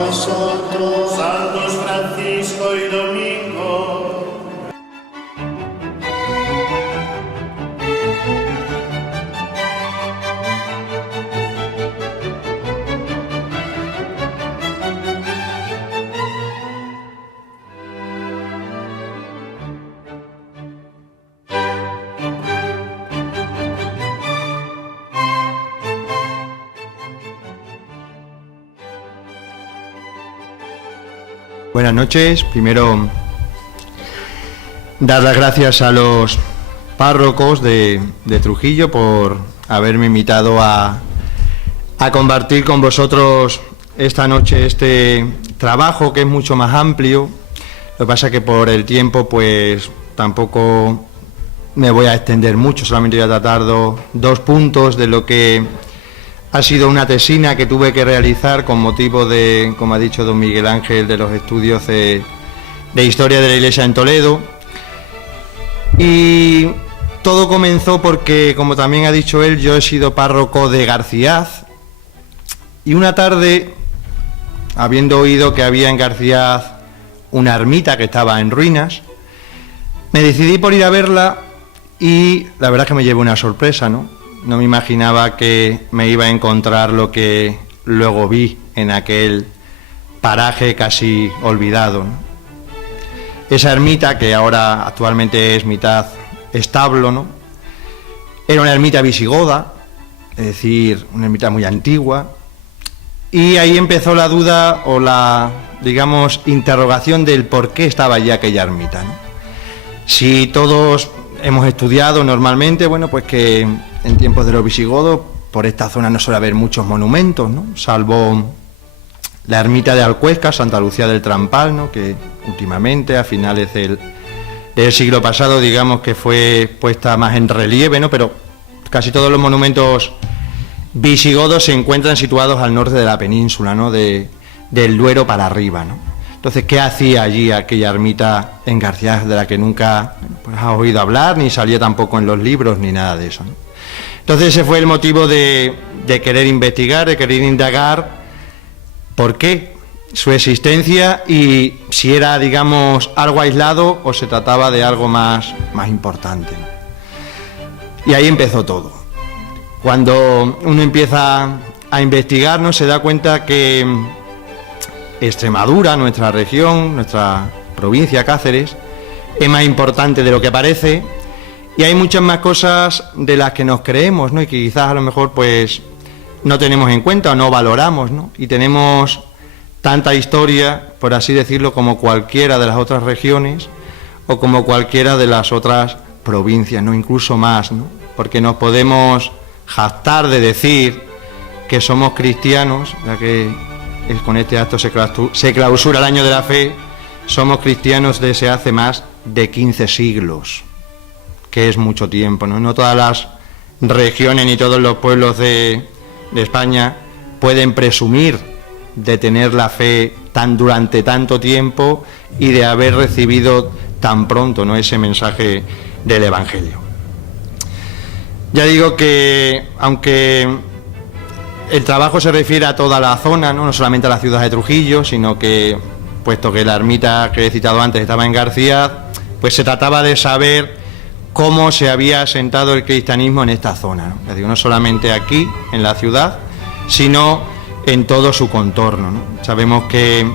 Nosotros, Santos Francisco y Domingo. Buenas noches. Primero, dar las gracias a los párrocos de Trujillo por haberme invitado a compartir con vosotros esta noche este trabajo que es mucho más amplio. Lo que pasa es que por el tiempo pues tampoco me voy a extender mucho, solamente voy a tratar dos puntos de lo que ha sido una tesina que tuve que realizar con motivo de, como ha dicho don Miguel Ángel, de los estudios de Historia de la Iglesia en Toledo. Y todo comenzó porque, como también ha dicho él, yo he sido párroco de Garciaz. Y una tarde, habiendo oído que había en Garciaz una ermita que estaba en ruinas, me decidí por ir a verla y la verdad es que me llevé una sorpresa, ¿no? No me imaginaba que me iba a encontrar lo que luego vi en aquel paraje casi olvidado, ¿no? Esa ermita, que ahora actualmente es mitad establo, ¿no?, era una ermita visigoda, es decir, una ermita muy antigua, y ahí empezó la duda o la, digamos, interrogación del por qué estaba allí aquella ermita, ¿no? Si todos hemos estudiado normalmente, bueno, pues que en tiempos de los visigodos por esta zona no suele haber muchos monumentos, ¿no?, salvo la ermita de Alcuesca, Santa Lucía del Trampal, ¿no?, que últimamente, a finales del siglo pasado, digamos que fue puesta más en relieve, ¿no?, pero casi todos los monumentos visigodos se encuentran situados al norte de la península, ¿no?, del Duero para arriba, ¿no? Entonces, ¿qué hacía allí aquella ermita en Garciaz, de la que nunca pues, has oído hablar, ni salía tampoco en los libros, ni nada de eso, ¿no? Entonces ese fue el motivo de querer investigar, de querer indagar por qué su existencia y si era, digamos, algo aislado o se trataba de algo más importante, ¿no? Y ahí empezó todo. Cuando uno empieza a investigar, ¿no?, se da cuenta que Extremadura, nuestra región, nuestra provincia, Cáceres, es más importante de lo que parece y hay muchas más cosas de las que nos creemos, ¿no?, y que quizás a lo mejor pues no tenemos en cuenta o no valoramos, ¿no?, y tenemos tanta historia, por así decirlo, como cualquiera de las otras regiones o como cualquiera de las otras provincias, ¿no?, incluso más, ¿no?, porque nos podemos jactar de decir que somos cristianos, ya que con este acto se clausura el año de la fe. Somos cristianos desde hace más de 15 siglos, que es mucho tiempo, ¿no? No todas las regiones ni todos los pueblos de España pueden presumir de tener la fe durante tanto tiempo y de haber recibido tan pronto, ¿no?, ese mensaje del Evangelio. Ya digo que, aunque el trabajo se refiere a toda la zona, ¿no?, no solamente a la ciudad de Trujillo, sino que, puesto que la ermita que he citado antes estaba en Garciaz, pues se trataba de saber cómo se había asentado el cristianismo en esta zona, ¿no? Ya digo, no solamente aquí, en la ciudad, sino en todo su contorno, ¿no? Sabemos que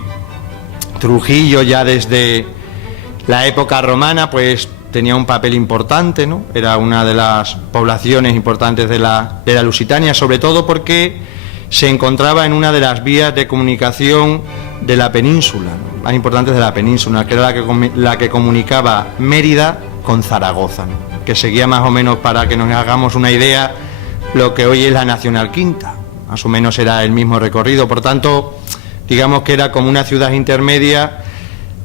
Trujillo ya desde la época romana, pues tenía un papel importante, ¿no? Era una de las poblaciones importantes de la Lusitania, sobre todo porque se encontraba en una de las vías de comunicación de la península, ¿no?, más importantes de la península, que era la que comunicaba Mérida con Zaragoza, ¿no?, que seguía más o menos, para que nos hagamos una idea, lo que hoy es la Nacional Quinta, más o menos era el mismo recorrido. Por tanto, digamos que era como una ciudad intermedia,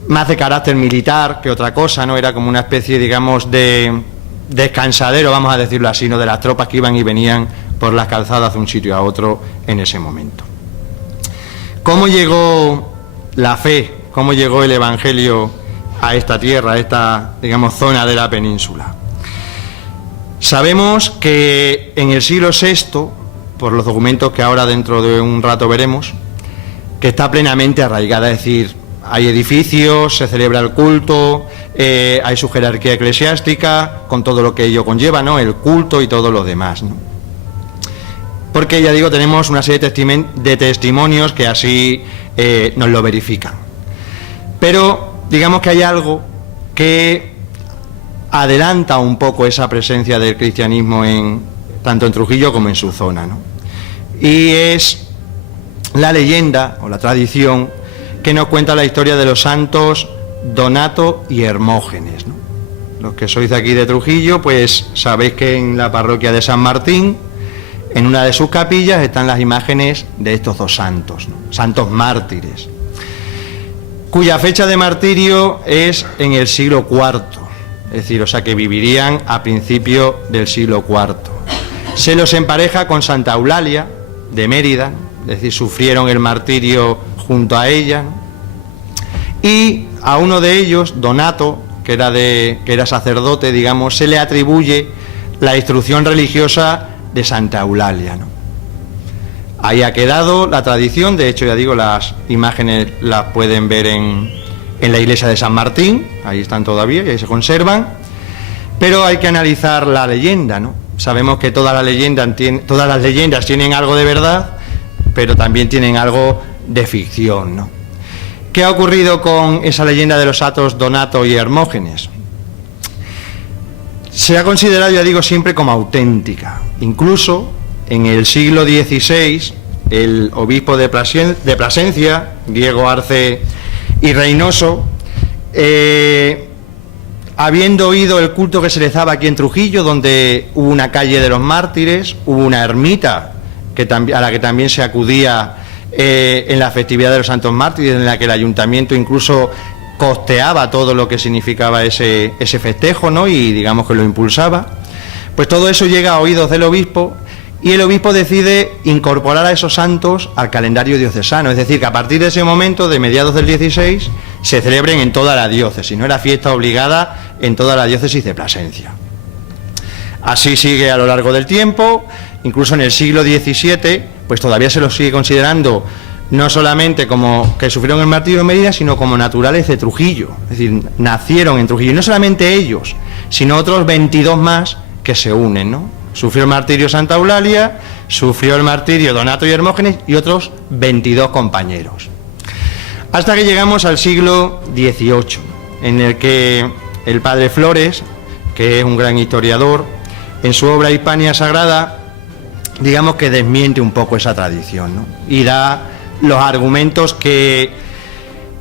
más de carácter militar que otra cosa, ¿no? Era como una especie, digamos, de descansadero, vamos a decirlo así, ¿no?, de las tropas que iban y venían por las calzadas de un sitio a otro en ese momento. ¿Cómo llegó la fe, cómo llegó el Evangelio a esta tierra, a esta, digamos, zona de la península? Sabemos que en el siglo VI, por los documentos que ahora dentro de un rato veremos, que está plenamente arraigada, es decir, hay edificios, se celebra el culto, hay su jerarquía eclesiástica, con todo lo que ello conlleva, ¿no? El culto y todo lo demás, ¿no? Porque, ya digo, tenemos una serie de testimonios que así nos lo verifican. Pero digamos que hay algo que adelanta un poco esa presencia del cristianismo tanto en Trujillo como en su zona, ¿no? Y es la leyenda o la tradición que nos cuenta la historia de los santos Donato y Hermógenes, ¿no? Los que sois de aquí de Trujillo, pues sabéis que en la parroquia de San Martín, en una de sus capillas, están las imágenes de estos dos santos, ¿no? Santos mártires, cuya fecha de martirio es en el siglo IV, es decir, o sea que vivirían a principio del siglo IV. Se los empareja con Santa Eulalia de Mérida, es decir, sufrieron el martirio junto a ella, ¿no? Y a uno de ellos, Donato, que era sacerdote, digamos, se le atribuye la instrucción religiosa de Santa Eulalia, ¿no? Ahí ha quedado la tradición. De hecho, ya digo, las imágenes las pueden ver en la iglesia de San Martín, ahí están todavía y ahí se conservan, pero hay que analizar la leyenda, ¿no? Sabemos que todas las leyendas tienen algo de verdad, pero también tienen algo de ficción, ¿no? ¿Qué ha ocurrido con esa leyenda de los santos Donato y Hermógenes? Se ha considerado, ya digo, siempre como auténtica. Incluso en el siglo XVI, el obispo de Plasencia, Diego Arce y Reynoso, habiendo oído el culto que se rezaba aquí en Trujillo, donde hubo una calle de los mártires, hubo una ermita a la que también se acudía en la festividad de los santos mártires, en la que el ayuntamiento incluso costeaba todo lo que significaba ese festejo, ¿no? Y digamos que lo impulsaba. Pues todo eso llega a oídos del obispo, y el obispo decide incorporar a esos santos al calendario diocesano, es decir, que a partir de ese momento, de mediados del 16, se celebren en toda la diócesis, no era fiesta obligada en toda la diócesis de Plasencia. Así sigue a lo largo del tiempo, incluso en el siglo XVII, pues todavía se los sigue considerando no solamente como que sufrieron el martirio en Mérida, sino como naturales de Trujillo, es decir, nacieron en Trujillo, y no solamente ellos, sino otros 22 más que se unen, ¿no? Sufrió el martirio Santa Eulalia, sufrió el martirio Donato y Hermógenes y otros 22 compañeros. Hasta que llegamos al siglo XVIII, en el que el padre Flores, que es un gran historiador, en su obra Hispania Sagrada, digamos que desmiente un poco esa tradición, ¿no? Y da los argumentos que,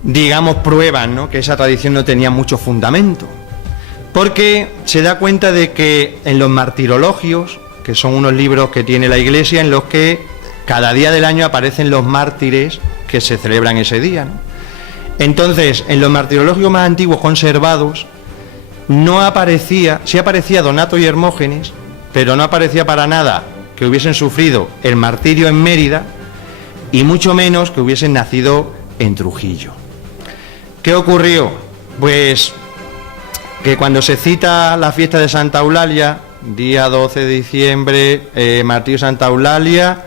digamos, prueban, ¿no?, que esa tradición no tenía mucho fundamento. Porque se da cuenta de que en los martirologios, que son unos libros que tiene la Iglesia, en los que cada día del año aparecen los mártires que se celebran ese día, ¿no? Entonces, en los martirologios más antiguos conservados, no aparecía, sí aparecía Donato y Hermógenes, pero no aparecía para nada que hubiesen sufrido el martirio en Mérida, y mucho menos que hubiesen nacido en Trujillo. ¿Qué ocurrió? Pues que cuando se cita la fiesta de Santa Eulalia, día 12 de diciembre, martirio Santa Eulalia,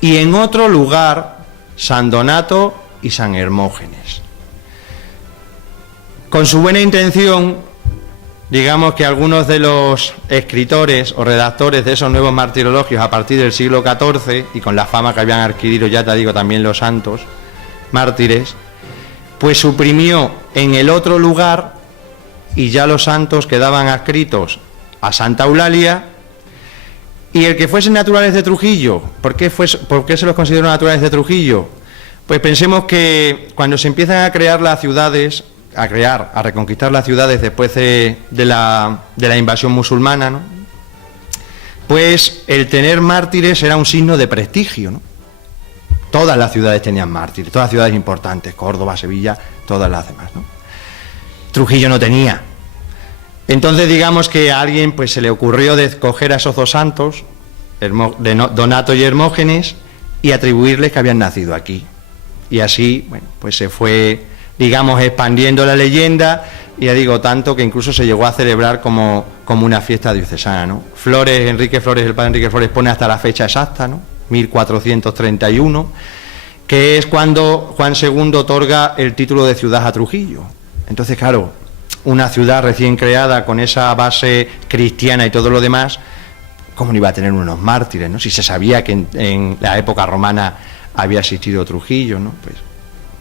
y en otro lugar, San Donato y San Hermógenes. Con su buena intención, digamos que algunos de los escritores o redactores de esos nuevos martirologios a partir del siglo XIV, y con la fama que habían adquirido, ya te digo, también los santos mártires, pues suprimió en el otro lugar, y ya los santos quedaban adscritos a Santa Eulalia, y el que fuesen naturales de Trujillo. ¿Por qué se los consideró naturales de Trujillo? Pues pensemos que cuando se empiezan a crear las ciudades, a reconquistar las ciudades después de la invasión musulmana, ¿no?, pues el tener mártires era un signo de prestigio, ¿no? Todas las ciudades tenían mártires, todas las ciudades importantes, Córdoba, Sevilla, todas las demás, ¿no? Trujillo no tenía. Entonces, digamos que a alguien pues se le ocurrió de escoger a esos dos santos, Donato y Hermógenes, y atribuirles que habían nacido aquí. Y así, bueno, pues se fue, digamos, expandiendo la leyenda, y ya digo, tanto que incluso se llegó a celebrar como una fiesta diocesana, ¿no? El padre Enrique Flores pone hasta la fecha exacta, ¿no?, 1431, que es cuando Juan II otorga el título de ciudad a Trujillo. Entonces, claro, una ciudad recién creada con esa base cristiana y todo lo demás, ¿cómo no iba a tener unos mártires, no? Si se sabía que en la época romana había existido Trujillo, ¿no? Pues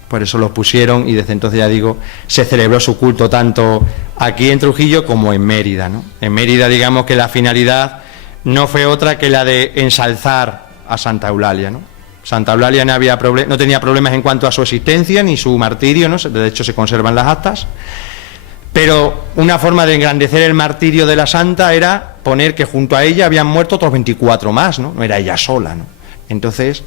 por eso los pusieron y desde entonces, ya digo, se celebró su culto tanto aquí en Trujillo como en Mérida, ¿no? En Mérida, digamos que la finalidad no fue otra que la de ensalzar a Santa Eulalia, ¿no? Santa Eulalia no tenía problemas en cuanto a su existencia ni su martirio, ¿no? De hecho se conservan las actas, pero una forma de engrandecer el martirio de la santa era poner que junto a ella habían muerto otros 24 más, ¿no? No era ella sola, ¿no? Entonces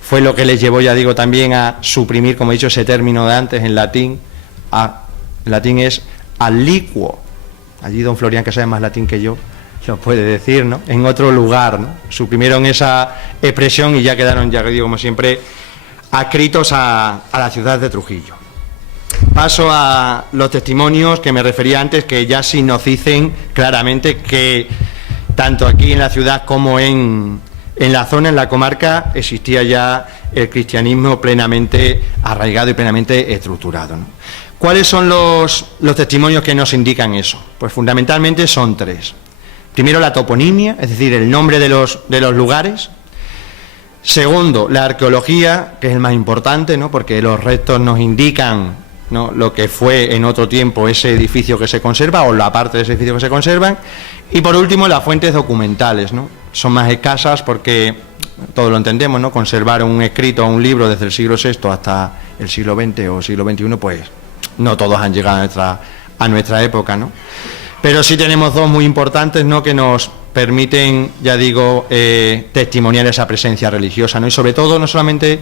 fue lo que les llevó, ya digo, también a suprimir, como he dicho, ese término de antes en latín. En latín es aliquo. Allí don Florian, que sabe más latín que yo, lo puede decir, ¿no? En otro lugar, ¿no? Suprimieron esa expresión y ya quedaron, ya digo, como siempre, adscritos a la ciudad de Trujillo. Paso a los testimonios que me refería antes, que ya sí nos dicen claramente que tanto aquí en la ciudad como en la zona, en la comarca, existía ya el cristianismo plenamente arraigado y plenamente estructurado, ¿no? ¿Cuáles son los testimonios que nos indican eso? Pues fundamentalmente son tres. Primero, la toponimia, es decir, el nombre de los lugares. Segundo, la arqueología, que es el más importante, ¿no? Porque los restos nos indican, ¿no?, lo que fue en otro tiempo ese edificio que se conserva o la parte de ese edificio que se conservan. Y por último, las fuentes documentales, ¿no? Son más escasas porque, todos lo entendemos, ¿no? Conservar un escrito o un libro desde el siglo VI hasta el siglo XX o siglo XXI, pues no todos han llegado a nuestra época, ¿no? Pero sí tenemos dos muy importantes, ¿no?, que nos permiten, ya digo, testimoniar esa presencia religiosa, ¿no? Y sobre todo, no solamente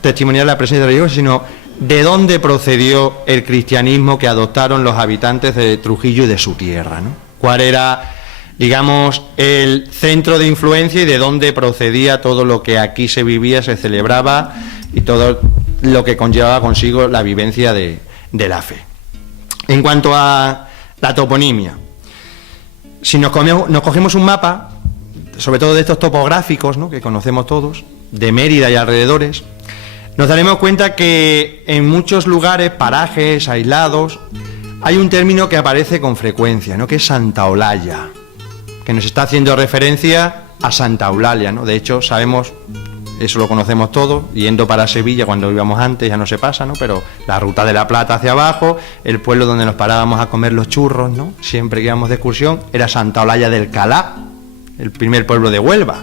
testimoniar la presencia religiosa, sino de dónde procedió el cristianismo que adoptaron los habitantes de Trujillo y de su tierra, ¿no? Cuál era, digamos, el centro de influencia y de dónde procedía todo lo que aquí se vivía, se celebraba y todo lo que conllevaba consigo la vivencia de la fe. En cuanto a la toponimia, si nos cogemos un mapa, sobre todo de estos topográficos, ¿no?, que conocemos todos, de Mérida y alrededores, nos daremos cuenta que en muchos lugares, parajes, aislados, hay un término que aparece con frecuencia, ¿no?, que es Santa Olalla, que nos está haciendo referencia a Santa Eulalia, ¿no? De hecho, sabemos, eso lo conocemos todos, yendo para Sevilla cuando íbamos antes, ya no se pasa, ¿no? Pero la ruta de la Plata hacia abajo, el pueblo donde nos parábamos a comer los churros, ¿no?, siempre que íbamos de excursión, era Santa Eulalia del Calá, el primer pueblo de Huelva.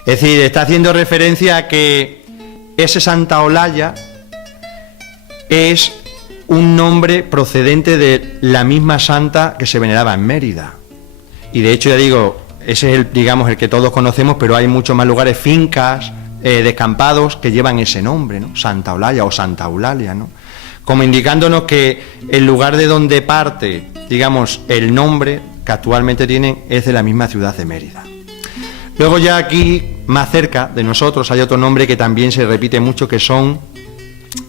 Es decir, está haciendo referencia a que ese Santa Olalla es un nombre procedente de la misma santa que se veneraba en Mérida. Y de hecho, ya digo, ese es el que todos conocemos, pero hay muchos más lugares, fincas, descampados, que llevan ese nombre, ¿no? Santa Olalla o Santa Eulalia, ¿no? Como indicándonos que el lugar de donde parte, digamos, el nombre que actualmente tienen es de la misma ciudad de Mérida. Luego ya aquí, más cerca de nosotros, hay otro nombre que también se repite mucho, que son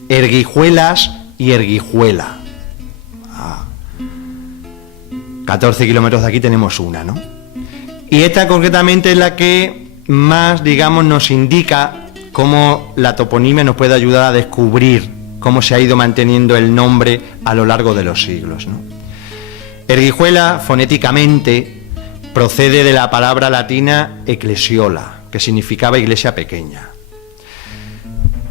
Erguijuelas y Erguijuela. 14 kilómetros de aquí tenemos una, ¿no? Y esta concretamente es la que más, digamos, nos indica cómo la toponimia nos puede ayudar a descubrir cómo se ha ido manteniendo el nombre a lo largo de los siglos, ¿no? Erguijuela, fonéticamente, procede de la palabra latina ecclesiola, que significaba iglesia pequeña.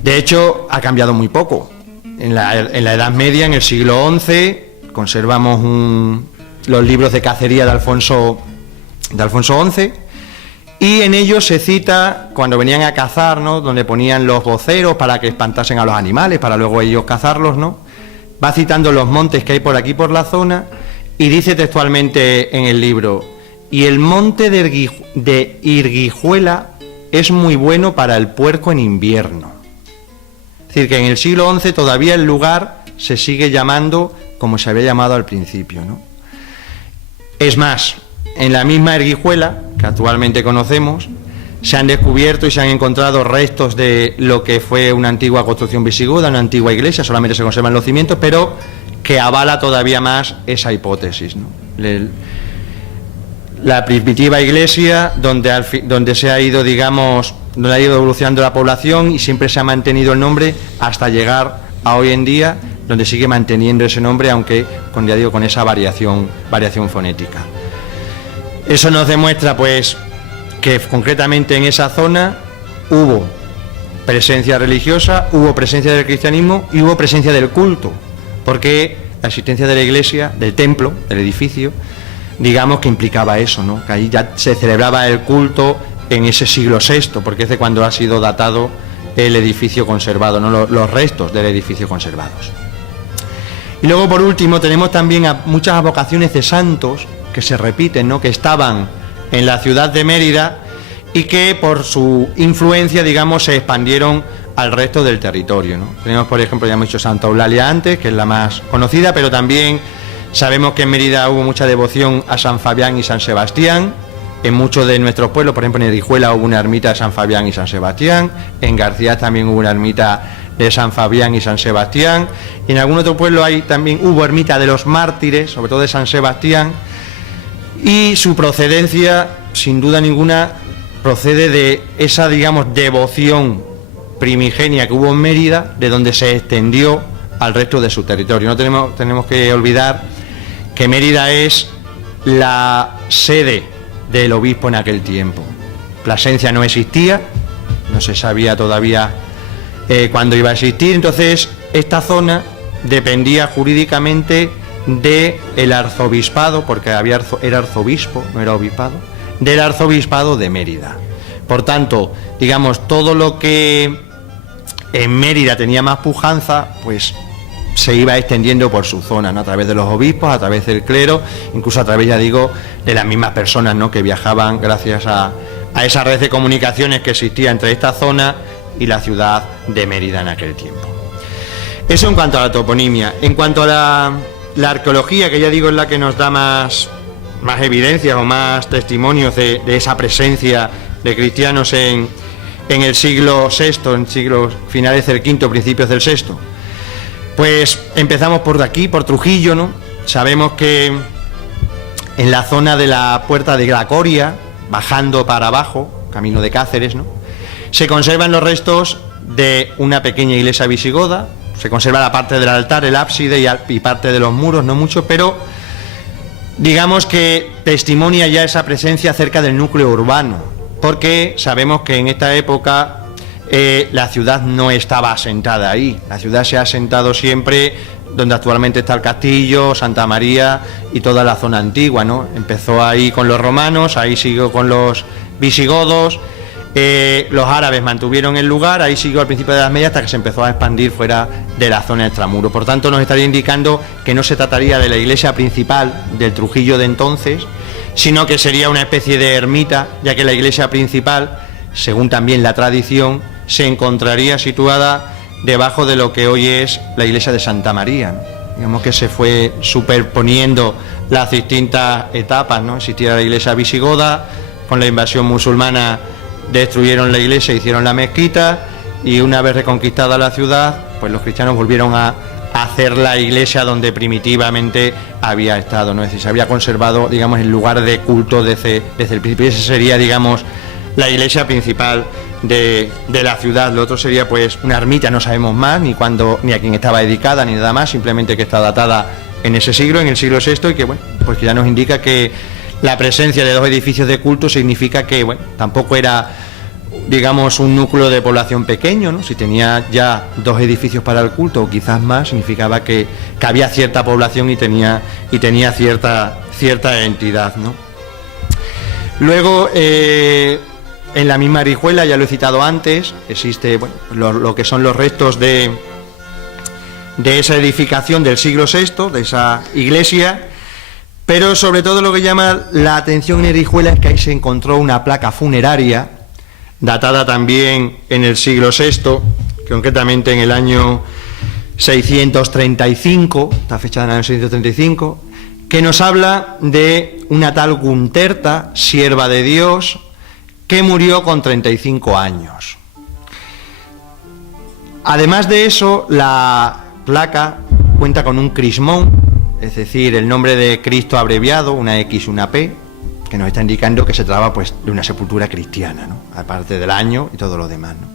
De hecho, ha cambiado muy poco. En la Edad Media, en el siglo XI, conservamos los libros de cacería de Alfonso XI, y en ellos se cita cuando venían a cazar, ¿no?, donde ponían los voceros para que espantasen a los animales, para luego ellos cazarlos, ¿no? Va citando los montes que hay por aquí, por la zona, y dice textualmente en el libro: y el monte de Irguijuela es muy bueno para el puerco en invierno. Es decir, que en el siglo XI todavía el lugar se sigue llamando como se había llamado al principio, ¿no? Es más, en la misma Erguijuela, que actualmente conocemos, se han descubierto y se han encontrado restos de lo que fue una antigua construcción visigoda, una antigua iglesia, solamente se conservan los cimientos, pero que avala todavía más esa hipótesis, ¿no? la primitiva iglesia, donde se ha ido, digamos, donde ha ido evolucionando la población y siempre se ha mantenido el nombre hasta llegar a hoy en día, donde sigue manteniendo ese nombre, aunque con, ya digo, con esa variación fonética. Eso nos demuestra, pues, que concretamente en esa zona hubo presencia religiosa, hubo presencia del cristianismo y hubo presencia del culto, porque la existencia de la iglesia, del templo, del edificio, digamos que implicaba eso, ¿no? Que ahí ya se celebraba el culto en ese siglo VI, porque es de cuando ha sido datado el edificio conservado, ¿no? Los restos del edificio conservados. Y luego, por último, tenemos también muchas advocaciones de santos que se repiten, ¿no? Que estaban en la ciudad de Mérida y que por su influencia, digamos, se expandieron al resto del territorio, ¿no? Tenemos, por ejemplo, ya hemos dicho Santa Eulalia antes, que es la más conocida, pero también sabemos que en Mérida hubo mucha devoción a San Fabián y San Sebastián. En muchos de nuestros pueblos, por ejemplo en Erijuela hubo una ermita de San Fabián y San Sebastián, en García también hubo una ermita de San Fabián y San Sebastián, y en algún otro pueblo también hubo ermita de los mártires, sobre todo de San Sebastián, y su procedencia, sin duda ninguna, procede de esa, digamos, devoción primigenia que hubo en Mérida, de donde se extendió al resto de su territorio. No tenemos que olvidar que Mérida es la sede del obispo en aquel tiempo. Plasencia no existía, no se sabía todavía cuándo iba a existir, entonces esta zona dependía jurídicamente del arzobispado, porque era arzobispo, no era obispado, del arzobispado de Mérida. Por tanto, digamos, todo lo que en Mérida tenía más pujanza, pues se iba extendiendo por su zona, ¿no? A través de los obispos, a través del clero, incluso a través, ya digo, de las mismas personas, ¿no? Que viajaban gracias a esa red de comunicaciones que existía entre esta zona y la ciudad de Mérida en aquel tiempo. Eso en cuanto a la toponimia. En cuanto a la arqueología, que ya digo es la que nos da más evidencias o más testimonios de esa presencia de cristianos en el siglo VI, en siglos finales del V, principios del VI. Pues empezamos por aquí, por Trujillo, ¿no? Sabemos que en la zona de la Puerta de la Coria, bajando para abajo, camino de Cáceres, ¿no? Se conservan los restos de una pequeña iglesia visigoda, se conserva la parte del altar, el ábside y parte de los muros, no mucho, pero digamos que testimonia ya esa presencia cerca del núcleo urbano, porque sabemos que en esta época la ciudad no estaba asentada ahí, la ciudad se ha asentado siempre donde actualmente está el castillo, Santa María y toda la zona antigua, ¿no? Empezó ahí con los romanos, ahí siguió con los visigodos, los árabes mantuvieron el lugar, ahí siguió al principio de la Edad Media hasta que se empezó a expandir fuera de la zona extramuro. Por tanto, nos estaría indicando que no se trataría de la iglesia principal del Trujillo de entonces, sino que sería una especie de ermita, ya que la iglesia principal, según también la tradición, se encontraría situada debajo de lo que hoy es la iglesia de Santa María. Digamos que se fue superponiendo las distintas etapas, ¿no? Existía la iglesia visigoda, con la invasión musulmana destruyeron la iglesia, hicieron la mezquita, y una vez reconquistada la ciudad, pues los cristianos volvieron a hacer la iglesia donde primitivamente había estado, ¿no? Es decir, se había conservado, digamos, el lugar de culto desde el principio. Esa sería, digamos, la iglesia principal de la ciudad. Lo otro sería pues una ermita, no sabemos más ni cuándo ni a quién estaba dedicada ni nada más, simplemente que está datada en ese siglo, en el siglo VI, y que bueno, pues que ya nos indica que la presencia de dos edificios de culto significa que bueno, tampoco era, digamos, un núcleo de población pequeño, ¿no? Si tenía ya dos edificios para el culto o quizás más, significaba que había cierta población y tenía cierta entidad, ¿no? Luego en la misma Erijuela, ya lo he citado antes, existe bueno, lo que son los restos de esa edificación del siglo VI, de esa iglesia, pero sobre todo lo que llama la atención en Erijuela es que ahí se encontró una placa funeraria, datada también en el siglo VI, concretamente en el año 635, está fechada en el año 635, que nos habla de una tal Gunterta, sierva de Dios, que murió con 35 años. Además de eso, la placa cuenta con un crismón, es decir, el nombre de Cristo abreviado, una X y una P, que nos está indicando que se trataba pues de una sepultura cristiana, ¿no? Aparte del año y todo lo demás, ¿no?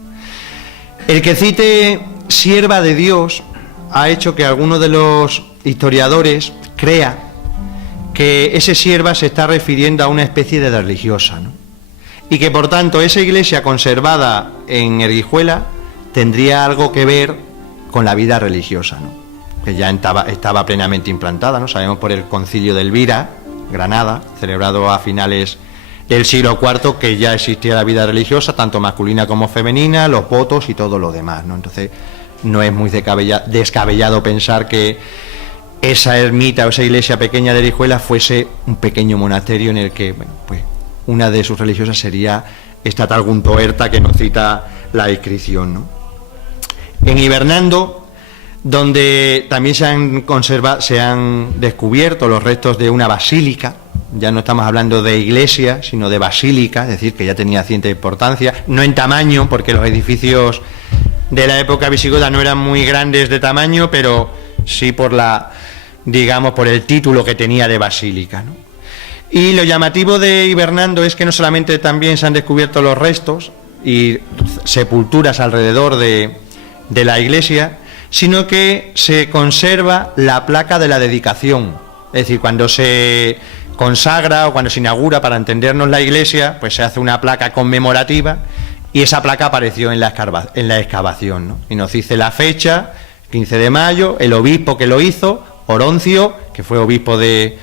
El que cite sierva de Dios ha hecho que algunos de los historiadores crea que ese sierva se está refiriendo a una especie de religiosa, ¿no? Y que por tanto esa iglesia conservada en Erguijuela tendría algo que ver con la vida religiosa, ¿no? Que ya estaba plenamente implantada, ¿no? Sabemos por el concilio de Elvira, Granada, celebrado a finales del siglo IV, que ya existía la vida religiosa, tanto masculina como femenina, los votos y todo lo demás, ¿no? Entonces no es muy descabellado pensar que esa ermita o esa iglesia pequeña de Erguijuela fuese un pequeño monasterio en el que, bueno, pues una de sus religiosas sería esta tal Guntoerta que nos cita la inscripción, ¿no? En Hibernando, donde también se han descubierto los restos de una basílica, ya no estamos hablando de iglesia, sino de basílica, es decir, que ya tenía cierta importancia, no en tamaño, porque los edificios de la época visigoda no eran muy grandes de tamaño, pero sí por por el título que tenía de basílica, ¿no? Y lo llamativo de Hibernando es que no solamente también se han descubierto los restos y sepulturas alrededor de la iglesia, sino que se conserva la placa de la dedicación. Es decir, cuando se consagra o cuando se inaugura, para entendernos, la iglesia, pues se hace una placa conmemorativa y esa placa apareció en la excavación, ¿no? Y nos dice la fecha, 15 de mayo, el obispo que lo hizo, Oroncio, que fue obispo de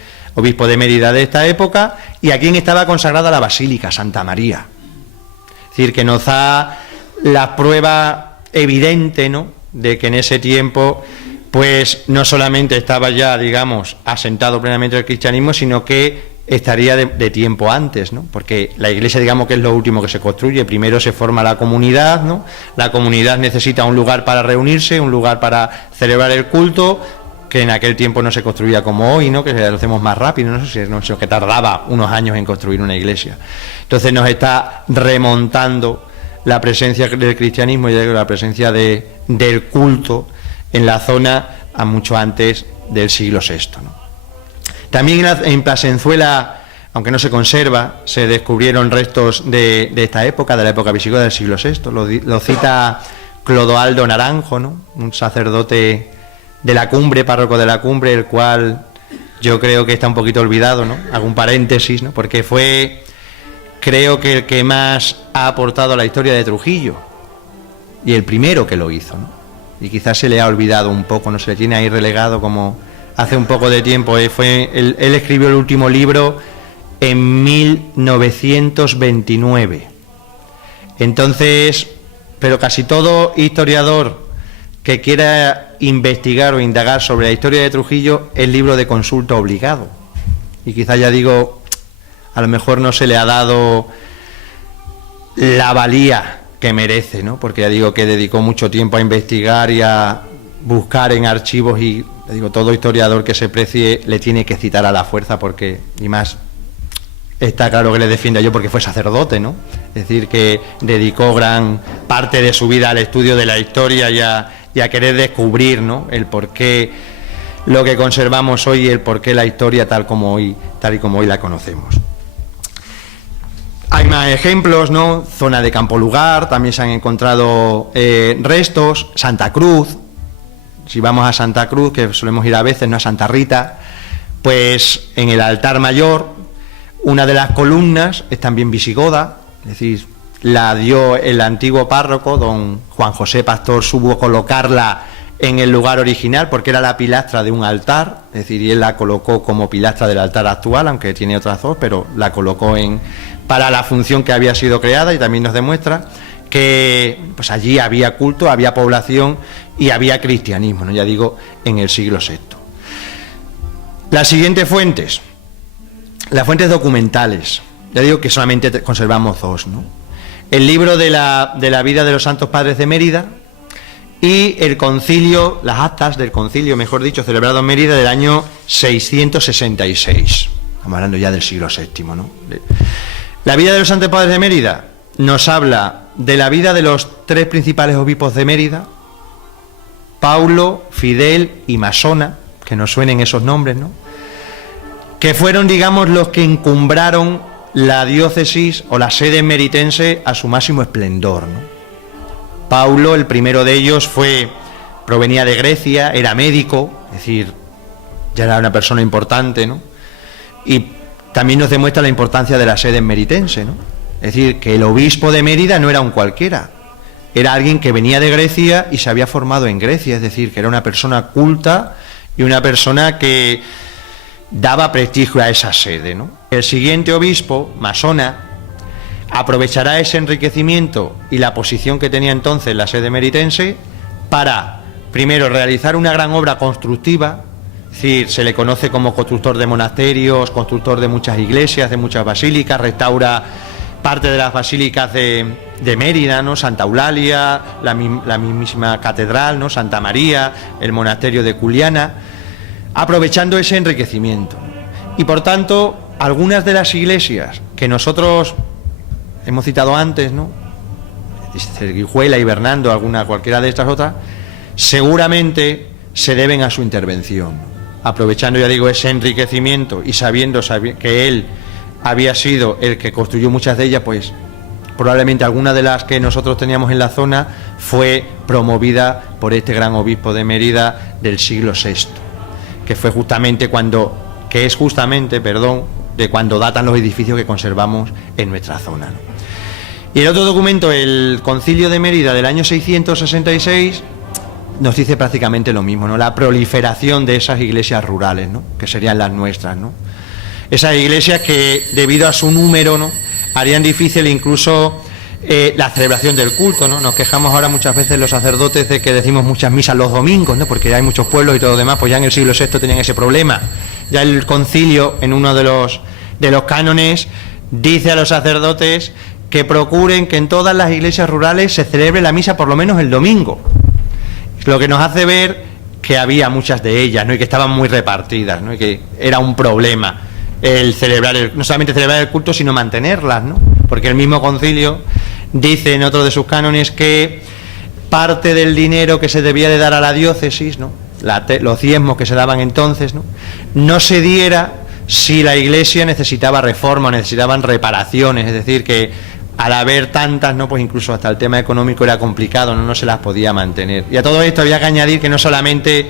Mérida de esta época, y a quien estaba consagrada la basílica, Santa María. Es decir, que nos da la prueba evidente, ¿no?, de que en ese tiempo pues no solamente estaba ya, asentado plenamente el cristianismo, sino que estaría de tiempo antes, ¿no? Porque la iglesia, que es lo último que se construye. Primero se forma la comunidad, ¿no? La comunidad necesita un lugar para reunirse, un lugar para celebrar el culto, que en aquel tiempo no se construía como hoy, ¿no?, que lo hacemos más rápido, no sé si que tardaba unos años en construir una iglesia. Entonces nos está remontando la presencia del cristianismo y la presencia del culto en la zona a mucho antes del siglo VI, ¿no? También en Plasenzuela, aunque no se conserva, se descubrieron restos de esta época, de la época visigoda del siglo VI. Lo cita Clodoaldo Naranjo, ¿no?, un sacerdote de la Cumbre, párroco de la Cumbre, el cual yo creo que está un poquito olvidado, ¿no? Hago un paréntesis, ¿no?, porque fue, creo que el que más ha aportado a la historia de Trujillo y el primero que lo hizo, ¿no? Y quizás se le ha olvidado un poco, no se le tiene ahí relegado como hace un poco de tiempo. Él escribió el último libro en 1929. Entonces, pero casi todo historiador que quiera investigar o indagar sobre la historia de Trujillo es libro de consulta obligado. Y quizás a lo mejor no se le ha dado la valía que merece, ¿no? Porque que dedicó mucho tiempo a investigar y a buscar en archivos, y todo historiador que se precie le tiene que citar a la fuerza, porque, y más, está claro que le defienda yo porque fue sacerdote, ¿no? Es decir, que dedicó gran parte de su vida al estudio de la historia y a querer descubrir, ¿no?, el por qué lo que conservamos hoy y el por qué la historia tal y como hoy la conocemos. Hay más ejemplos, ¿no? Zona de Campo Lugar, también se han encontrado restos. Santa Cruz, si vamos a Santa Cruz, que solemos ir a veces, no a Santa Rita, pues en el altar mayor, una de las columnas es también visigoda, es decir, la dio el antiguo párroco, don Juan José Pastor, supo colocarla en el lugar original porque era la pilastra de un altar, es decir, y él la colocó como pilastra del altar actual, aunque tiene otras dos, pero la colocó para la función que había sido creada, y también nos demuestra que pues allí había culto, había población y había cristianismo, ¿no?, en el siglo VI. Las siguientes fuentes, las fuentes documentales, que solamente conservamos dos, ¿no? El libro de la vida de los santos padres de Mérida y el concilio, las actas del concilio, mejor dicho, celebrado en Mérida del año 666. Estamos hablando ya del siglo VII, ¿no? La vida de los santos padres de Mérida nos habla de la vida de los tres principales obispos de Mérida, Paulo, Fidel y Masona, que nos suenen esos nombres, ¿no? que fueron, digamos, los que encumbraron la diócesis o la sede meritense a su máximo esplendor, ¿no? Paulo, el primero de ellos, provenía de Grecia, era médico, es decir, ya era una persona importante, ¿no? Y también nos demuestra la importancia de la sede meritense, ¿no? Es decir, que el obispo de Mérida no era un cualquiera, era alguien que venía de Grecia y se había formado en Grecia, es decir, que era una persona culta y una persona que daba prestigio a esa sede, ¿no? El siguiente obispo, Masona, aprovechará ese enriquecimiento y la posición que tenía entonces la sede meritense para, primero, realizar una gran obra constructiva, es decir, se le conoce como constructor de monasterios, constructor de muchas iglesias, de muchas basílicas, restaura parte de las basílicas de Mérida, ¿no? Santa Eulalia, la mismísima catedral, ¿no? Santa María, el monasterio de Culiana, aprovechando ese enriquecimiento. Y por tanto, algunas de las iglesias que nosotros hemos citado antes, ¿no? Guijuela y Bernardo, cualquiera de estas otras, seguramente se deben a su intervención, aprovechando, ya digo, ese enriquecimiento y sabiendo que él había sido el que construyó muchas de ellas, pues probablemente alguna de las que nosotros teníamos en la zona fue promovida por este gran obispo de Mérida del siglo VI, que es justamente de cuando datan los edificios que conservamos en nuestra zona, ¿no? Y el otro documento, el Concilio de Mérida del año 666, nos dice prácticamente lo mismo, ¿no? La proliferación de esas iglesias rurales, ¿no? Que serían las nuestras, ¿no? Esas iglesias que, debido a su número, ¿no?, harían difícil incluso la celebración del culto, ¿no? Nos quejamos ahora muchas veces los sacerdotes de que decimos muchas misas los domingos, ¿no? Porque hay muchos pueblos y todo lo demás, pues ya en el siglo VI tenían ese problema. Ya el concilio, en uno de los cánones, dice a los sacerdotes que procuren que en todas las iglesias rurales se celebre la misa por lo menos el domingo. Lo que nos hace ver que había muchas de ellas, ¿no? Y que estaban muy repartidas, ¿no? Y que era un problema el no solamente celebrar el culto, sino mantenerlas, ¿no? Porque el mismo concilio dice en otro de sus cánones que parte del dinero que se debía de dar a la diócesis, ¿no?, los diezmos que se daban entonces, no se diera si la iglesia necesitaba reforma, necesitaban reparaciones, es decir, que al haber tantas, ¿no?, pues incluso hasta el tema económico era complicado, no se las podía mantener. Y a todo esto había que añadir que no solamente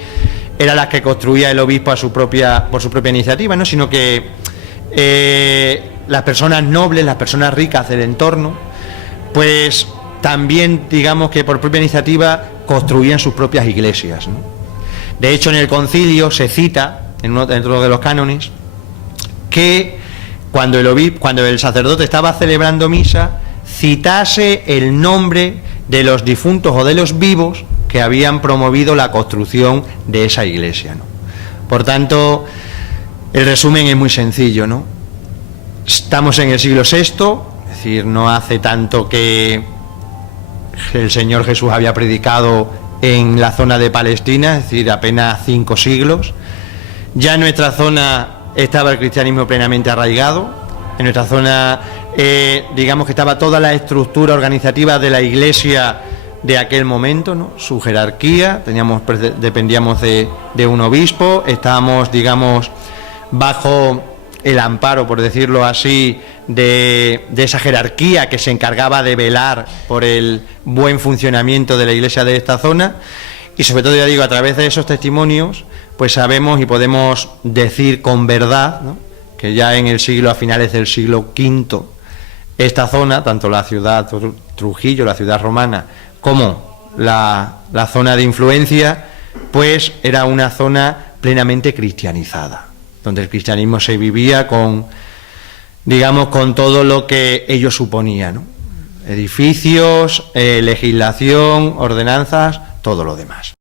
eran las que construía el obispo por su propia iniciativa, ¿no?, sino que las personas nobles, las personas ricas del entorno, pues también, digamos que por propia iniciativa, construían sus propias iglesias, ¿no? De hecho, en el concilio se cita, dentro de los cánones, que cuando el sacerdote estaba celebrando misa, citase el nombre de los difuntos o de los vivos que habían promovido la construcción de esa iglesia, ¿no? Por tanto, el resumen es muy sencillo, ¿no? Estamos en el siglo VI, es decir, no hace tanto que el Señor Jesús había predicado en la zona de Palestina, es decir, apenas 5 siglos. Ya en nuestra zona estaba el cristianismo plenamente arraigado, en nuestra zona digamos que estaba toda la estructura organizativa de la iglesia de aquel momento, ¿no?, su jerarquía, dependíamos de un obispo, estábamos, digamos, bajo el amparo, por decirlo así, de esa jerarquía que se encargaba de velar por el buen funcionamiento de la iglesia de esta zona. Y sobre todo, ya digo, a través de esos testimonios, pues sabemos y podemos decir con verdad, ¿no?, que ya a finales del siglo V, esta zona, tanto la ciudad Trujillo, la ciudad romana, como la zona de influencia, pues era una zona plenamente cristianizada, donde el cristianismo se vivía con todo lo que ello suponía, ¿no? Edificios, legislación, ordenanzas, todo lo demás.